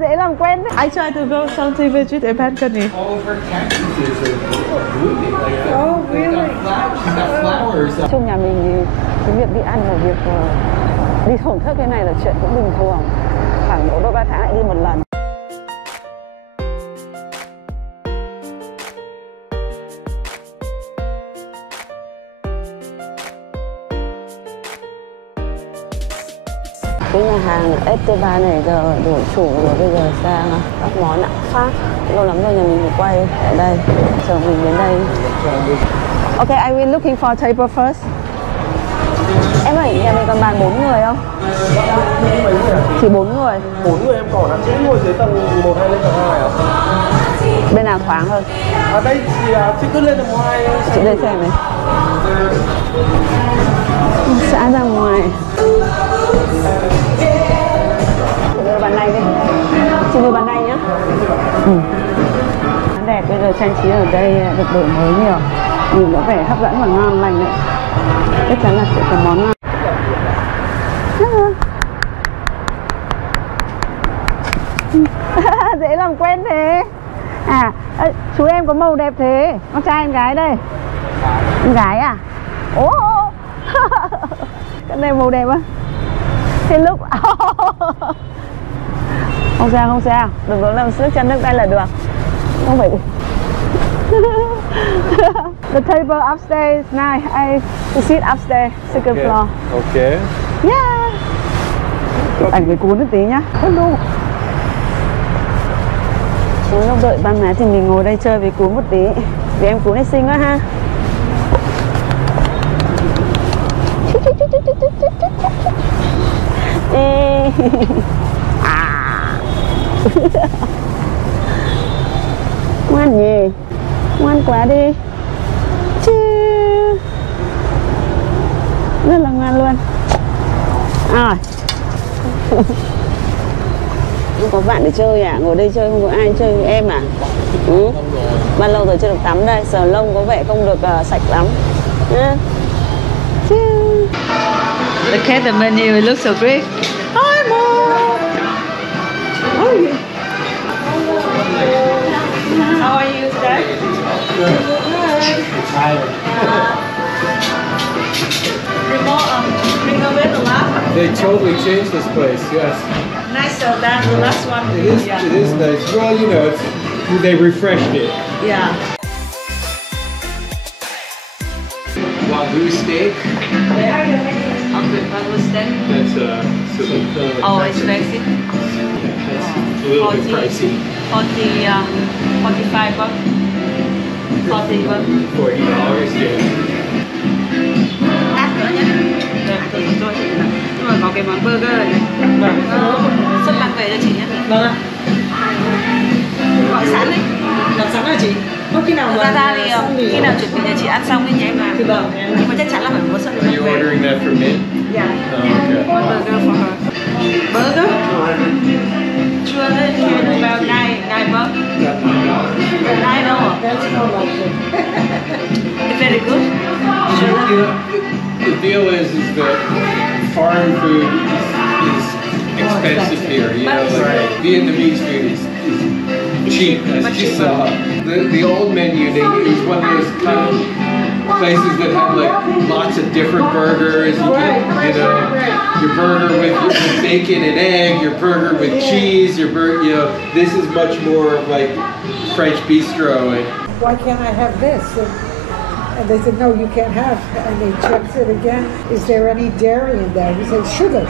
Dễ làm quen. I try to go something with a balcony. All over cactuses are blooming. Oh, really? Flowers. Trong nhà mình thì cái việc đi ăn và việc đi thưởng thức cái này là chuyện cũng bình thường. Khoảng độ 2-3 tháng lại đi một lần. Cái nhà hàng Esteban này giờ đổi chủ rồi, bây giờ sang các món khác. Lâu lắm rồi nhà mình phải quay ở đây, chờ mình đến đây. Ok, I will looking for a table first. Em ơi, nhà mình còn bàn 4 người không? Chỉ 4 người. 4 người em còn ạ. Chị ngồi dưới tầng 1 hay lên tầng 2 ạ? Bên nào thoáng hơn? À đây thì chị cứ lên tầng 2. Chị lên xem này. Xã ra ngoài. Chị ngồi bàn này đi. Chị ngồi bàn này nhá. Đẹp, bây giờ trang trí ở đây được đổi mới nhiều, nhìn có vẻ hấp dẫn và ngon lành đấy. Chắc chắn là sẽ có món ngon. Dễ làm quen thế. À, chú em có màu đẹp thế. Con trai em gái đây? Con gái à? Ồ, cái này màu đẹp á. Thế lúc không sao, đừng có làm sức chân nước đây là được. Không phải. The table upstairs is nice. I sit upstairs, second floor. Okay. Yeah. Chụp ảnh với cuốn một tí nhá. Hello. Lúc đợi ba má thì mình ngồi đây chơi với cuốn một tí. Vì em cuốn này xinh quá ha. Ngoan nhỉ, ngoan quá đi. Rất là ngoan luôn. Rồi. Không có bạn để chơi à? Ngồi đây chơi không có ai chơi với em à? Ừ. Bao lâu rồi chưa được tắm đây? Sờ lông có vẻ không được sạch lắm. Look at the menu, it looks so great. Hi, Mom. How are you? How are you today? Good. Tired. Renovate the last. They totally changed this place, yes. Nicer than the last one. It is, yeah. It is nice. Well, you know, they refreshed it. Yeah. Wagyu steak. Wagyu steak. That's Oh, expensive. That's a little bit pricey. 45 bucks. 40 bucks. $40, yeah. Đắt nữa nhé. Tôi nhưng mà có cái món burger này. Vâng. Xuất mang về cho chị nhé. Vâng ạ. Gọi sẵn đấy. Làm sẵn hả chị? Có khi nào ra thì khi nào chuẩn bị cho chị ăn xong đi nhé em làm. Thì vâng. Nhưng mà chắc chắn là phải mua xuất Are you ordering that for me? Yeah. Oh, okay. Burger for her. Burger? Chưa đấy, chưa vào ngày bơ. Ngày đâu à? It's very good. The deal is that foreign food is expensive here. You know, like Vietnamese food is cheap, as you saw. The old menu, they use one of those kind of places that have like lots of different burgers. You get, you know, your burger with bacon and egg, your burger with cheese, your burger. You know, this is much more like French bistro. And why can't I have this? And they said, no, you can't have. And they checked it again. Is there any dairy in there? He said, sugar.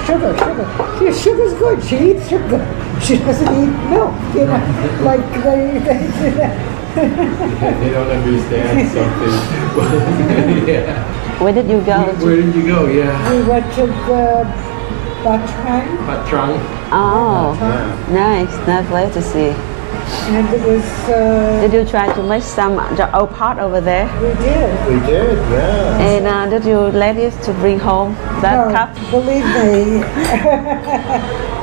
Yeah, sugar's good. She eats sugar. She doesn't eat milk. You know, like they they don't understand something. Yeah. Where did you go? Where did you go? Yeah. We went to the Pat Trong. Oh, Yeah. nice place to see. And it was... Did you try to make some the old pot over there? We did. We did, yeah. And did you let it to bring home that cup? Believe me.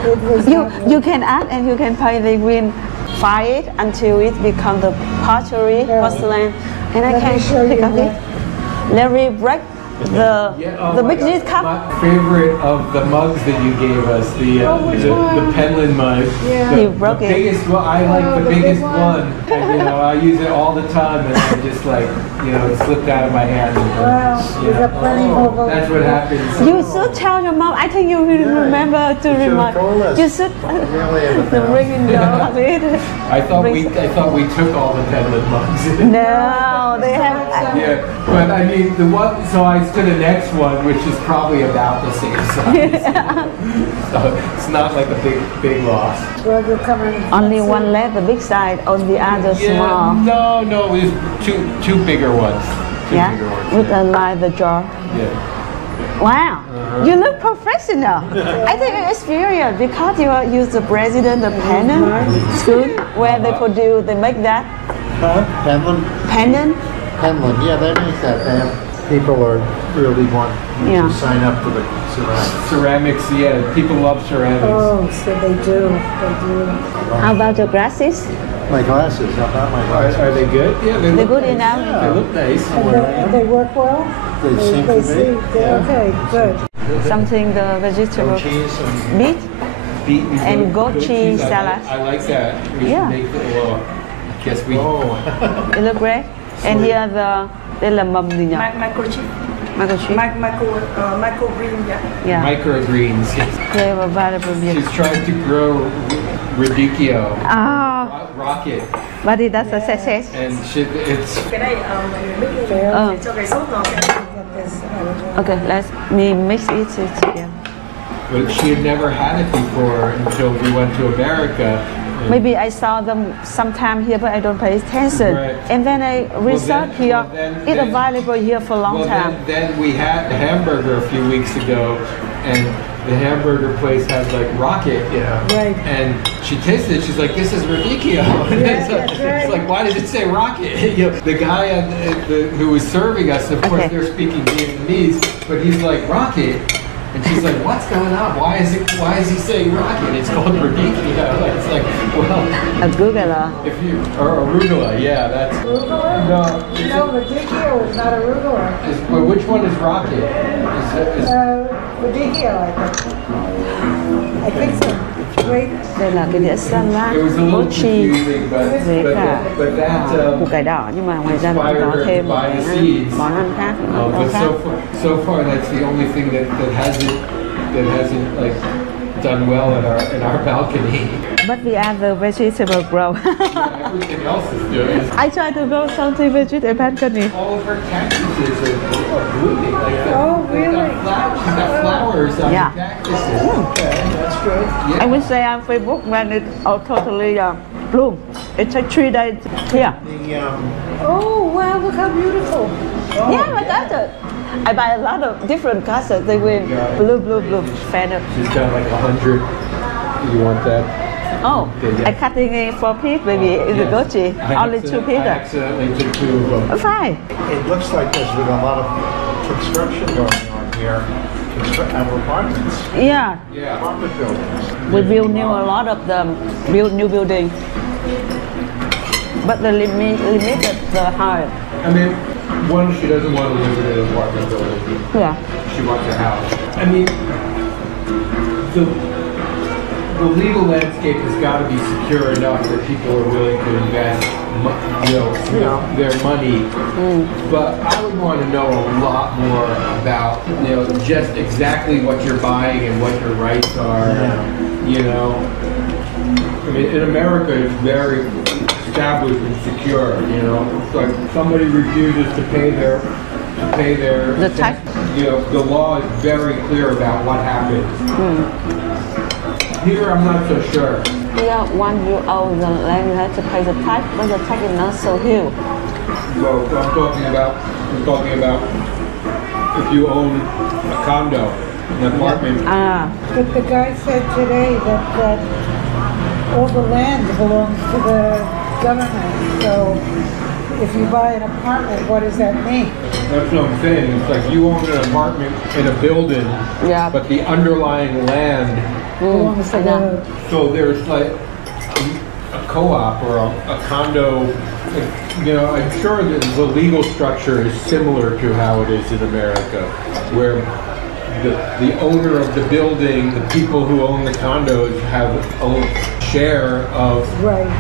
It was You can add and you can pay the green, fry it until it becomes the pottery, porcelain. And I can pick up it. Let me break the big juice cup. My favorite of the mugs that you gave us, the Penland mug. Yeah. You broke the it. biggest one. I like Oh, the the biggest big one. one. And, I use it all the time, and I just like, it slipped out of my hand. Well, we got plenty more. That's what happens. You should tell your mom. I think you will remember to remind. You should bring it down a bit. I thought we took all the Penland mugs. No, they have. Yeah, but I mean the one. So I to the next one, which is probably about the same size. So it's not like a big loss. Well, you're coming. Only one left, the big side, on the other small. No, it was two bigger ones. Two Yeah, bigger ones. with a line the jar. Yeah. Wow, you look professional. I think you experience because you use the president of Penang school where they produce, they make that Penland, Penang. Penland, yeah, that makes that. People really want Yeah. to sign up for the ceramics. Ceramics, yeah. People love ceramics. Oh, so they do. They do. How about your glasses? My glasses, how about my glasses? Are they good? Yeah, they They're look good nice. enough. They look nice. And they work well? They seem to be. Okay, good. Something the vegetable Cheese and meat Beaten and goat cheese I salad. like that. We Yeah. should make it. Well, guess we. It look great. And here đây là mầm gì nhỉ? Microchip. Microchip. Microgreen, yeah. Yeah. Microgreens. Flavor variable beer. She's trying to grow radicchio. Ah, Rocket. but it does a success. And it's Cái này mix để cho cái sốt nó sẽ Okay, me mix it together. but she had never had it before until we went to America. And Maybe I saw them sometime here, but I don't pay attention. Right. And then I research here. It's then- available here for a long well, time. then we had the hamburger a few weeks ago, and the hamburger place had like rocket, Right. And she tasted it. She's like, "This is radicchio." Yeah, that's right. It's like, why did it say rocket? The guy who was serving us, of course, Okay. they're speaking Vietnamese, but he's like rocket. And she's like, "What's going on? Why is he saying rocket? It's called radicchio." It's like, well, A Google. if you or arugula, yeah, that's Arugula? no. No, radicchio is not arugula. Well, which one is rocket? Is Radicchio, I think so. Wait. Đây là cái đĩa salad, it was a little goat cheese confusing, với cả but that củ cải đỏ, nhưng mà ngoài ra mình có thêm một cái món ăn khác, món but khác. so far that's the only thing that hasn't like done well in our balcony. But we are the vegetable grow. Everything else is doing. I try to grow something vegetable balcony. All of her cactuses are blooming. Like Oh, really? She's got flowers on Yeah. the cactuses. Okay, that's good. Yeah. I would say on Facebook when it totally bloom. It takes 3 days here. the, Oh, wow, look how beautiful. Yeah, but that's it. I buy a lot of different colors. They win blue. Fan of. She's got like 100. You want that? Oh, Yeah. I cutting it 4 pieces, maybe it's a goji. Only 2 I pieces. accidentally took 2 of them. Fine. it looks like there's been a lot of construction going on here of apartments, Yeah, Yeah. apartment buildings. we build a lot of them, new building. But the limited the height. I mean, one, she doesn't want to live in an apartment building. Yeah. She wants a house. I mean, the legal landscape has got to be secure enough that people are willing to invest, their money. But I would want to know a lot more about, just exactly what you're buying and what your rights are. I mean, in America, it's very established and secure. It's like somebody refuses to pay their The tax. The law is very clear about what happens. Here, I'm not so sure. Here, once you own the land, you have to pay the tax, but the tax is not so huge. Well, I'm talking about if you own a condo, an apartment. But the guy said today that all the land belongs to the government. So if you buy an apartment, what does that mean? That's what I'm saying. It's like you own an apartment in a building, Yeah. but the underlying land. Belongs to the So there's like co-op or a condo, you know, I'm sure that the legal structure is similar to how it is in America, where the owner of the building, the people who own the condos have a share of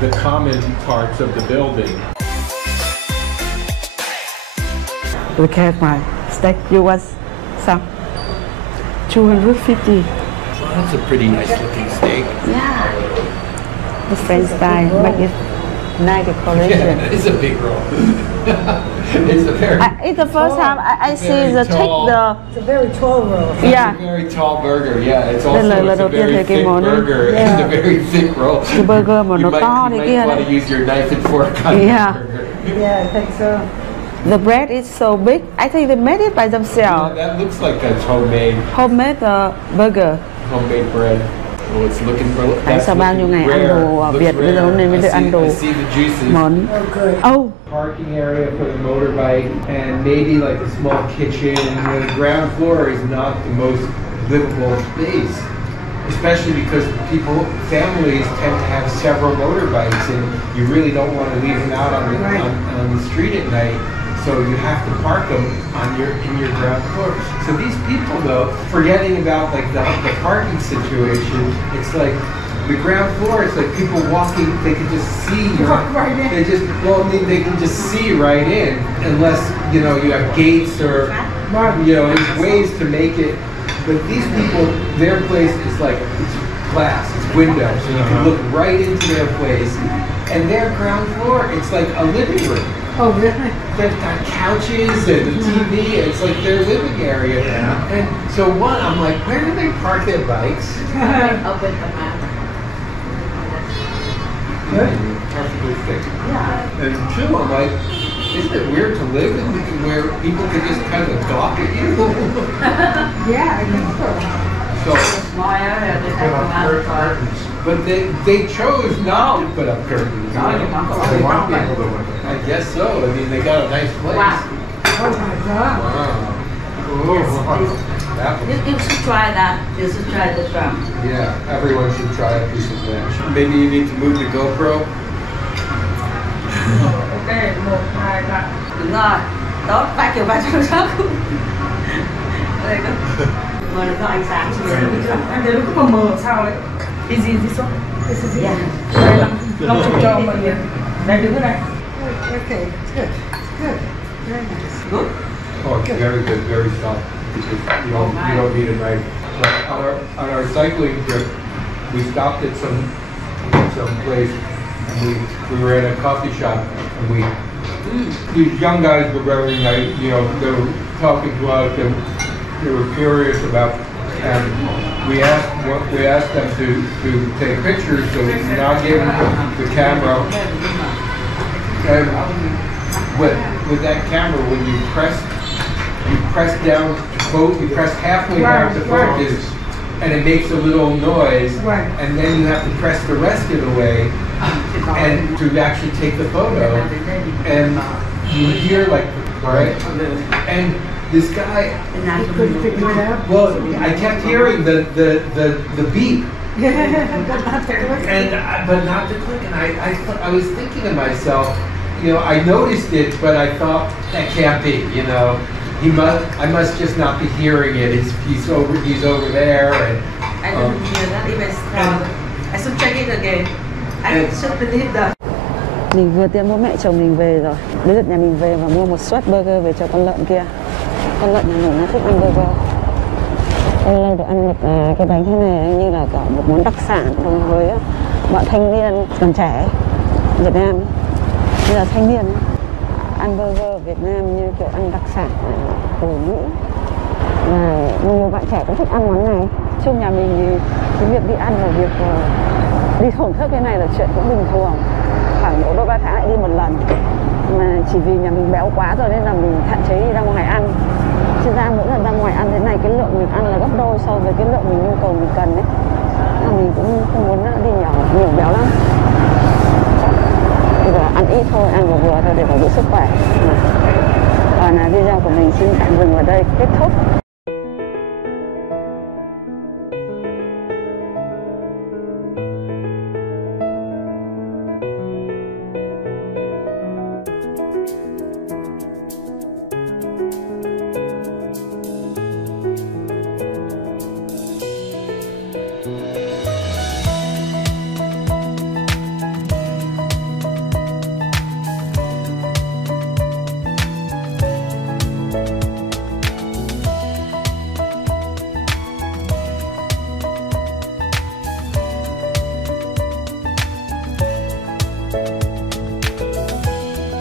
the common parts of the building. Look at my steak. You want some? 250. That's a pretty nice looking steak. Yeah. The French style, make it nice decoration. Yeah, it's a big roll. It's a very. It's the first time I see the tall. It's a very tall roll. Yeah. It's a very tall burger. Yeah, it's also Lần đầu a tiên thấy very cái thick món này. burger and a very thick roll. Cái burger mà You nó to thế might kia want đấy. to use your knife and fork on Yeah. the burger. Yeah, I think so. The bread is so big. I think they made it by Yeah, themselves. that looks like a homemade Burger. bread. Oh, it's looking for. Tại sao bao nhiêu ngày ăn đồ ở Việt bây giờ hôm nay mới được ăn đồ I see the juices. món. Oh, good. Oh, Parking area for the motorbike and maybe like a small kitchen. The ground floor is not the most livable space, especially because families tend to have several motorbikes and you really don't want to leave them out on the street at night. So you have to park them in your ground floor. So these people though, forgetting about like the parking situation, it's like the ground floor is like people walking, they can just see Right in. they can just see right in unless, you know, you have gates or, you know, there's ways to make it. But these people, their place is like, it's glass, it's windows, so you can look right into their place. And their ground floor, it's like a living room. Oh, really? They've got couches and a TV, it's like their living area. Yeah. And so one, I'm like, where do they park their bikes? Perfectly fixed. yeah. And two, I'm like, isn't it weird to live in where people can just kind of gawk at you? Yeah, I think so. So, Put on curtains. but they chose not to put up curtains. They want people to live I guess so. I mean, they got a nice place. Oh, my God. Wow. Oh, that was, You should try that. You should try this one. yeah, everyone should try a piece of that. Maybe you need to move the GoPro. Ok, 1, 2, 3. Đúng rồi. Đó, ba kiểu ba chăm sóc. Đây cơ. Mà nó do ánh sáng cho mình. Em thấy nó cứ mờ mờ sao đấy. Đi gì đi xuống. Yeah. Đây là Long chụp cho mọi người. Đây đứng ở đây. Okay, good. Good. Very nice. Good. Oh, it's very good, very soft. Because you don't need a knife. But on our cycling trip, we stopped at some place, and we were at a coffee shop, and these young guys were very nice. You know, they were talking to us, and they were curious about. And we asked them to take pictures, so we now gave them the camera. And with that camera, when you press down to focus, you press halfway down to focus, and it makes a little noise, and then you have to press the rest of the way, and to actually take the photo, and you hear like, right? And this guy, You couldn't figure it out? well, I kept hearing the beep. But not the click, and I was thinking to myself, you know, I noticed it, but I thought that can't be, you know. I must just not be hearing it. He's over there, and I don't hear that even sound. I should check it again. I should believe that. Mình vừa tiễn bố mẹ chồng mình về rồi. Đến lượt nhà mình về và mua một suất burger về cho con lợn kia. Con lợn nhà mình nó thích ăn burger. Lâu được ăn được cái bánh thế này như là cả một món đặc sản đối với bọn thanh niên còn trẻ Việt Nam. Như là thanh niên ăn burger Việt Nam như kiểu ăn đặc sản của Mỹ. Và nhiều bạn trẻ cũng thích ăn món này. Chung nhà mình thì cái việc đi ăn và việc đi thưởng thức cái này là chuyện cũng bình thường. Khoảng độ đôi 3 tháng lại đi một lần. Mà chỉ vì nhà mình béo quá rồi nên là mình hạn chế đi ra ngoài ăn. Chứ ra mỗi lần ra ngoài ăn thế này cái lượng mình ăn là gấp đôi so với cái lượng mình nhu cầu mình cần ấy. Nên mình cũng không muốn đi nhiều béo lắm. Bây giờ ăn ít thôi, ăn vừa vừa thôi để bảo vệ sức khỏe. Còn video của mình xin tạm dừng ở đây, kết thúc.